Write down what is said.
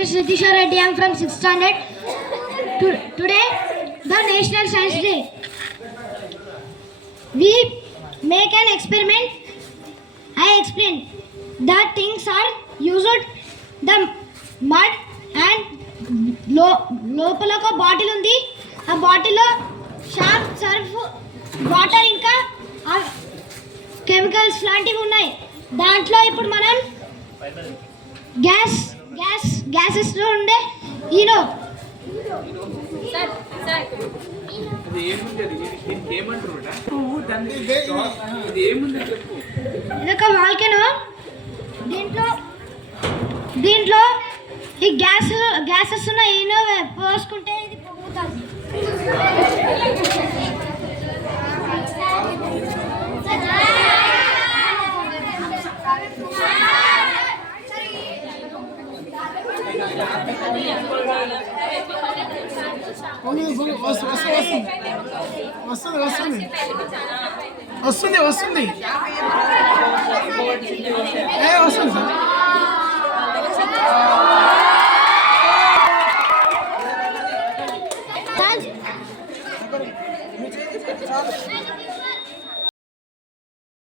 Siddhisha Reddy, I am from 6th standard. Today, the National Science Day. We make an experiment. I explain that things are used the mud and లోపల ఒక bottle ఉంది. ఆ బాటిల్లో sharp Surf water ఇంకా chemicals లాంటివి ఉన్నాయి. దాంట్లో ఇప్పుడు మనం గ్యాసెస్ లో ఉండే ఈనో ఇదొక వాల్కెనో. దీంట్లో ఈ గ్యాసెస్ ఉన్న ఈనో పోసుకుంటే ఇది పొంగుతుంది. వస్తుంది వస్తుంది సార్